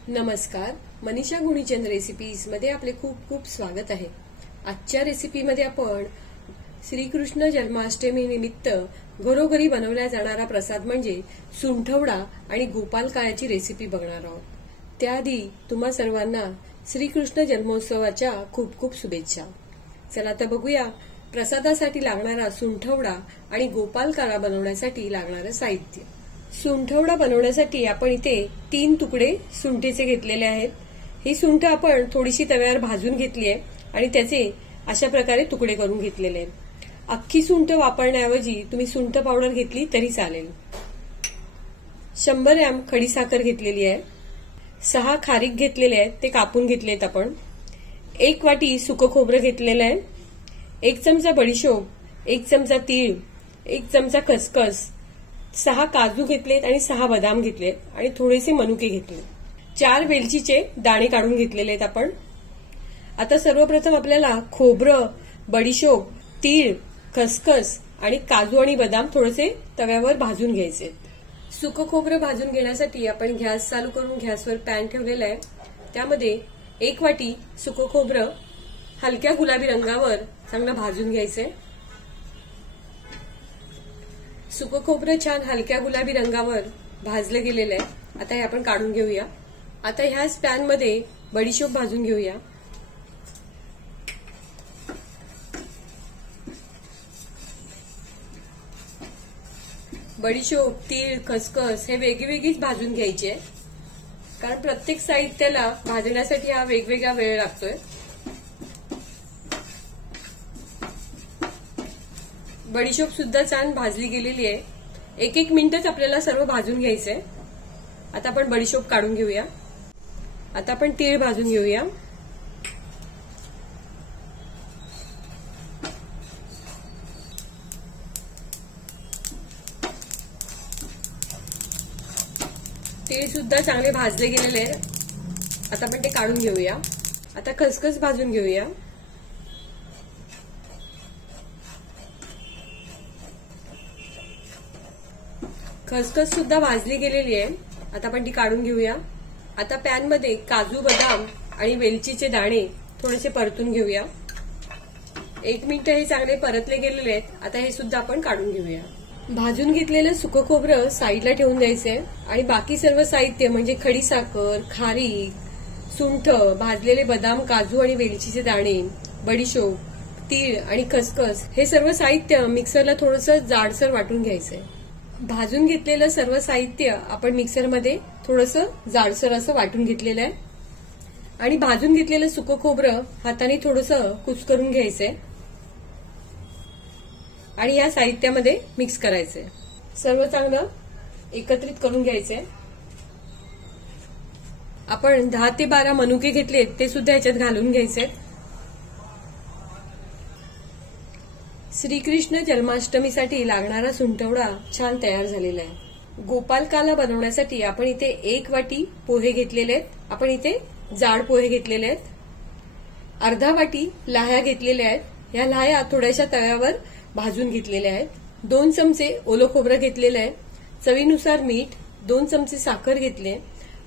नमस्कार, मनीषा गुणीचंद रेसिपीज मध्ये आपले खूप खूप स्वागत आहे। आजच्या रेसिपीमध्ये आपण श्रीकृष्ण जन्माष्टमी निमित्त घरोघरी बनवल्या जाणारा प्रसाद म्हणजे सुंठवडा आणि गोपाल काळ्याची रेसिपी बघणार आहोत। त्याआधी तुम्हा सर्वांना श्रीकृष्ण जन्मोत्सवाच्या खूप खूप शुभेच्छा। चला तर बघूया प्रसादासाठी लागणारा सुंठवडा आणि गोपाल काळा बनवण्यासाठी लागणारं साहित्य। सुंठवडा बनवण्यासाठी आपण इथे 3 तुकडे सुंठीचे घेतलेले आहेत। ही सुंठ आपण थोडीशी तव्यावर भाजून घेतली आहे आणि त्याचे अशा प्रकारे तुकडे करून घेतलेले आहेत। अख्खी सुंठ वापरण्याऐवजी तुम्ही सुंठ पावडर घेतली तरी चालेल। 100 ग्रॅम खडीसाखर घेतलेली आहे। 6 खारीक घेतलेले आहेत, ते कापून घेतलेत आपण। 1 वाटी सुकं खोबरं घेतलेलं आहे। 1 चमचा बडीशोप, 1 चमचा तीळ, 1 चमचा खसखस, 6 काजू घेतलेत आणि 6 बदाम घेतलेत आणि थोडेसे मनुके घेतले। 4 वेलचीचे दाणे काढून घेतलेले आहेत आपण। आता सर्वप्रथम आपल्याला खोबरं, बडीशोप, तीळ, खसखस आणि काजू आणि बदाम थोडेसे तव्यावर भाजून घ्यायचे। सुकं खोबरं भाजून घेण्यासाठी आपण गॅस चालू करून गॅसवर पॅन ठेवलेला आहे। त्यामध्ये 1 वाटी सुकं खोबरं हलक्या गुलाबी रंगावर चांगलं भाजून घ्यायचंय। सुकं खोबरं छान हलक्या गुलाबी रंगावर भाजलं गेलेलं आहे। आता हे आपण काढून घेऊया। आता ह्याच पॅन मध्ये बडीशोप भाजून घेऊया। बडीशोप, तीळ, खसखस हे वेगवेगळीच भाजून घ्यायचे, कारण प्रत्येक साहित्याला भाजण्यासाठी हा वेगवेगळा वेळ लागतोय। बडीशोप सुद्धा छान भाजली गेलेली आहे। 1-1 मिनिटच आपल्याला सर्व भाजून घ्यायचंय। आता आपण बडीशोप काढून घेऊया। आता आपण तीळ भाजून घेऊया। तीळ सुद्धा चांगले भाजले गेलेले आहे। आता आपण ते काढून घेऊया। आता खसखस भाजून घेऊया। खसखस सुद्धा भाजली गेलेली आहे। आता आपण ती काढून घेऊया। आता पॅन मध्ये काजू, बदाम आणि वेलचीचे दाणे थोडेसे परतून घेऊया। 1 मिनिट हे चांगले परतले गेलेले आहेत। आता हे सुद्धा आपण काढून घेऊया। भाजून घेतलेलं सुकं खोबरं साईडला ठेवून द्यायचंय आणि बाकी सर्व साहित्य म्हणजे खडीसाखर, खारीक, सुंठ, भाजलेले बदाम, काजू आणि वेलचीचे दाणे, बडीशोप, तीळ आणि खसखस हे सर्व साहित्य मिक्सरला थोडंसं जाडसर वाटून घ्यायचंय। भाजून घेतलेलं सर्व साहित्य आपण मिक्सरमध्ये थोडंसं जाडसर असं वाटून घेतलेलं आहे आणि भाजून घेतलेलं सुकं खोबरं हाताने थोडंसं कुस्करून घ्यायचंय आणि या साहित्यामध्ये मिक्स करायचंय। सर्व चांगलं एकत्रित करून घ्यायचंय। आपण 10 ते 12 मनुके घेतलेत, ते सुद्धा याच्यात घालून घ्यायचे। श्रीकृष्ण जन्माष्टमीसाठी लागणारा सुंठवडा छान तयार झालेला आहे। गोपाल काला बनवण्यासाठी आपण इथे 1 वाटी पोहे घेतलेले आहेत। आपण इथे जाड पोहे घेतलेले आहेत। अर्धा वाटी लाह्या घेतलेल्या आहेत। या लाह्या थोड्याशा तव्यावर भाजून घेतलेल्या आहेत। 2 चमचे ओलं खोबरं घेतलेलं आहे। चवीनुसार मीठ, 2 चमचे साखर घेतले।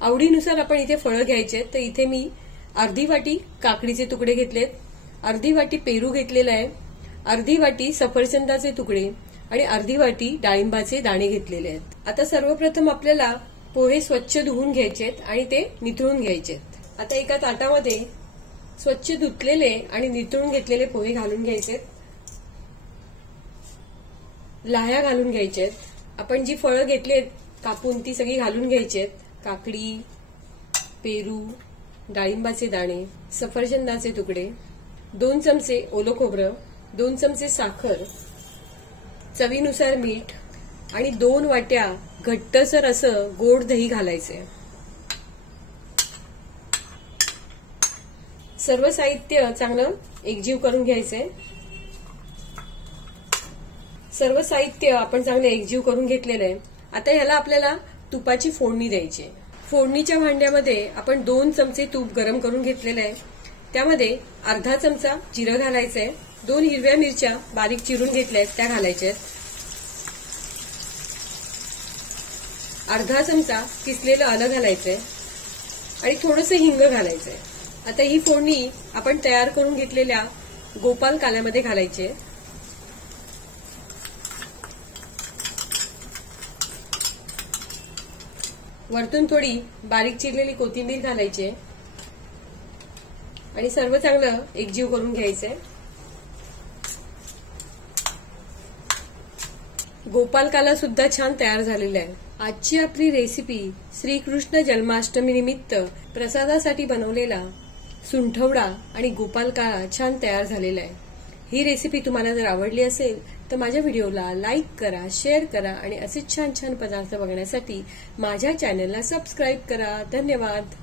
आवडीनुसार आपण इथे फळं घ्यायचे, तर इथे मी अर्धी वाटी काकडीचे तुकडे घेतलेत, अर्धी वाटी पेरू घेतलेला आहे, अर्धी वाटी सफरचंदाचे तुकडे आणि अर्धी वाटी डाळिंबाचे दाणे घेतलेले आहेत। आता सर्वप्रथम आपल्याला पोहे स्वच्छ धुवून घ्यायचेत आणि ते निथळून घ्यायचेत। आता एका ताटामध्ये स्वच्छ धुतलेले आणि निथळून घेतलेले पोहे घालून घ्यायचेत। लाह्या घालून घ्यायचेत। आपण जी फळं घेतलेत कापून ती सगळी घालून घ्यायचेत। काकडी, पेरू, डाळिंबाचे दाणे, सफरचंदाचे तुकडे, 2 चमचे ओलं खोबरं, 2 चमचे साखर, चवीनुसार मीठ आणि 2 वाट्या घट्टसर असं गोड दही घालायचे। सर्व साहित्य चांगलं एकजीव करून घ्यायचे। सर्व साहित्य आपण चांगले एकजीव करून घेतलेलं आहे। आता ह्याला आपल्याला तुपाची फोडणी द्यायची। फोडणीच्या भांड्यामध्ये आपण 2 चमचे तूप गरम करून घेतलेलं आहे। त्यामध्ये अर्धा चमचा जिरं घालायचंय, 2 हिरव्या मिरच्या बारीक चिरून घेतल्यात त्या घालायच्यात, अर्धा चमचा किसलेलं आलं घालायचंय, आणि थोडंसं हिंग घालायचंय. आता ही फोडणी आपण तयार करून घेतलेल्या गोपाल काल्यामध्ये घालायची आहे. वरतून थोडी बारीक चिरलेली कोथिंबीर घालायची आहे आणि सर्व चांगलं एकजीव करून घ्यायचंय. गोपाल काला सुद्धा छान तयार झालेला आहे. आजची आपली रेसिपी श्रीकृष्ण जन्माष्टमी निमित्त प्रसादासाठी बनवलेला सुंठवडा आणि गोपाल काला छान तयार झालेला आहे. ही रेसिपी तुम्हाला जर आवडली असेल तर माझ्या व्हिडिओला लाईक करा, शेअर करा आणि असेच छान छान पदार्थ बघण्यासाठी माझ्या चॅनलला सबस्क्राईब करा. धन्यवाद.